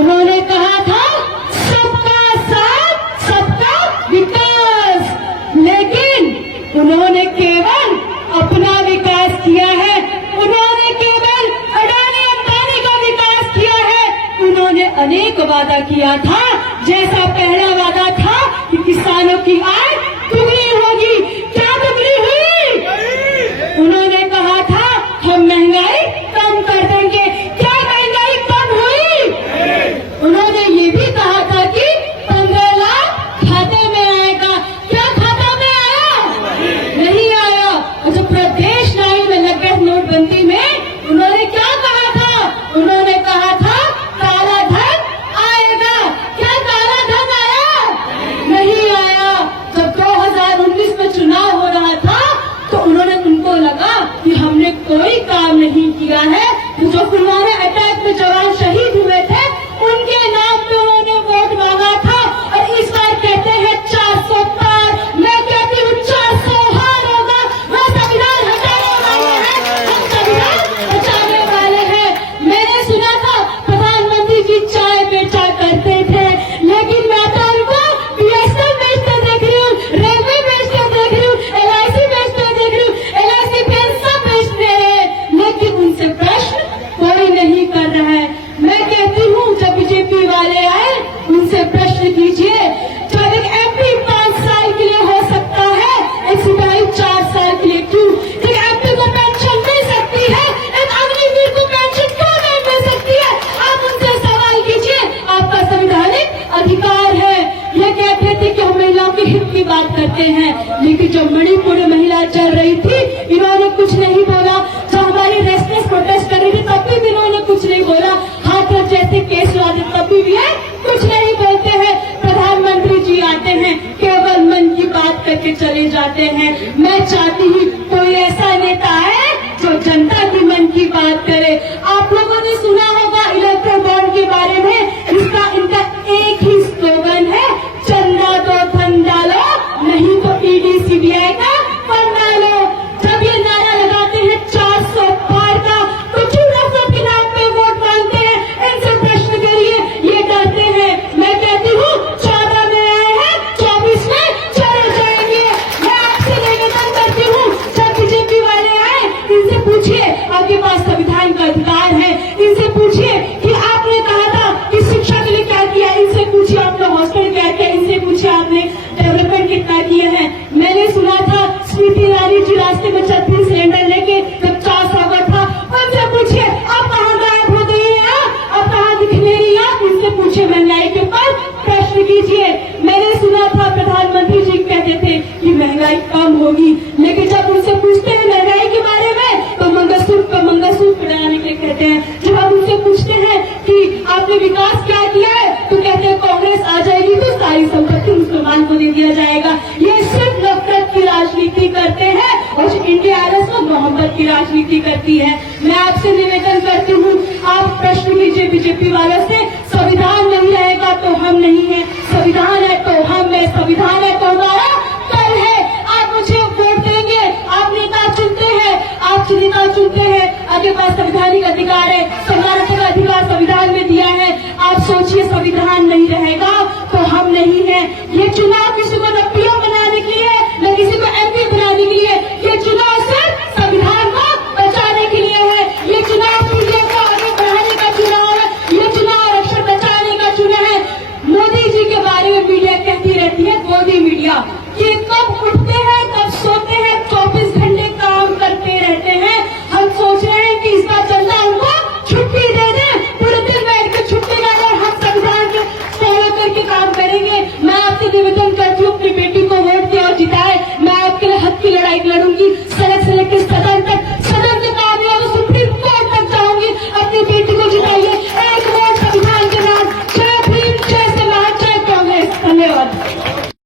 उन्होंने कहा था सबका साथ सबका विकास, लेकिन उन्होंने केवल अपना विकास किया है, उन्होंने केवल अडानी अंबानी का विकास किया है। उन्होंने अनेक वादा किया था, जैसा पहला वादा था कि किसानों की आय दुगनी होगी, क्या दुगनी हुई? उन्होंने कहा था हम महंगाई कम कर देंगे, क्या महंगाई कम हुई? उन्होंने ये भी कहा था कि 15 लाख खाते में आएगा, क्या खाता में आया? नहीं आया। और जब प्रदेश नाइट में लग गए नोटबंदी में, उन्होंने क्या कहा था? उन्होंने कहा था काला धन आएगा, क्या काला धन आया? नहीं आया। जब 2019 में चुनाव हो रहा था तो उनको लगा कि हमने कोई काम नहीं किया है, तो जो पुलवामा अटैक में जवान शहीद हुए थे उनके नाम पे उन्होंने वोट मांगा था, और इस बार कहते हैं 400 पार। मैं कहती हूँ 400 हार होगा। वो संविधान हटाने वाले हैं, हम संविधान बचाने वाले हैं। मैंने सुना था प्रधानमंत्री जी चाय बेचा करते थे, लेकिन मैं तो उनको BSNL बेचते देख रही हूँ, रेलवे बेचते देख रही हूँ, LIC बेचते देख रही हूँ, LIC पेंशन बेचते हैं, लेकिन उनसे प्रश्न कोई नहीं कर रहा है। मैं कहती हूँ जब बीजेपी वाले आए उनसे प्रश्न कीजिए। जब एक MP 5 साल के लिए हो सकता है, एक सिपाही 4 साल के लिए क्यों? एक MP को पेंशन मिल सकती है, एक अग्निवीर को पेंशन क्यों नहीं मिल सकती है? आप उनसे सवाल कीजिए, आपका संवैधानिक अधिकार है। ये कहते थे कि हम महिलाओं के हित की बात करते हैं, लेकिन जब मणिपुर में महिला चल रही थी इन्होंने कुछ नहीं बोला। जब हमारी रेस्टलेस प्रोटेस्ट कर रही थी तब भी इन्होंने कुछ नहीं बोला। हाथरस जैसे केस लाते तब भी है कुछ नहीं बोलते हैं। प्रधानमंत्री जी आते हैं, केवल मन की बात करके चले जाते हैं। मैं चाहती हूँ कोई ऐसा नेता है जो जनता की मन की बात करे। आप लोगों ने सुना होगा इलेक्ट्रोल बॉन्ड के बारे में, इनका एक ही स्लोगन है, चंदा दो धन डालो, नहीं तो ED CBI का फंड डालो। जब ये नारा लगाते हैं 400 पार का, तो क्यों नफरत के नाम पे वोट मांगते हैं? इनसे प्रश्न करिए, ये डरते हैं। मैं कहती हूँ 14 में आए हैं, 24 में चले जाएंगे। मैं आपसे निवेदन करती हूँ, जब बीजेपी वाले आए इनसे पूछिए, आपके पास संविधान का अधिकार है, इनसे पूछिए कि आपने कहा था कि शिक्षा के लिए क्या किया, इनसे पूछिए आपने हॉस्टल क्या किया, इनसे पूछिए आपने डेवलपमेंट कितना किया है। मैंने सुना था स्मृति ईरानी जी रास्ते में 36 सिलेंडर लेके जब 4 स्वागत था, उनसे पूछिए आप कहाँ गायब हो गई हैं, आप कहाँ दिख नहीं रही हैं? इनसे पूछिए, महंगाई के ऊपर प्रश्न कीजिए। मैंने सुना था प्रधानमंत्री जी कहते थे कि महंगाई कम होगी, लेकिन जब उनसे पूछते हैं महंगाई के बारे में तो मंगलसूत्र बनाने के लिए कहते हैं। जब हम उनसे पूछते हैं कि आपने विकास क्या किया है तो कहते हैं कांग्रेस आ जाएगी तो सारी संपत्ति मुसलमान को दे दिया जाएगा। ये सिर्फ नफरत की राजनीति करते हैं और इंडिया RS मोहब्बत की राजनीति करती है। मैं आपसे निवेदन करती हूँ, आप प्रश्न कीजिए बीजेपी वालों से। संविधान नहीं रहेगा तो हम नहीं है, संविधान है तो हम है, संविधान है तो हमारा कल है। आप मुझे वोट देंगे, आप नेता चुनते हैं, आप नेता चुनते हैं, आपके पास संवैधानिक अधिकार है।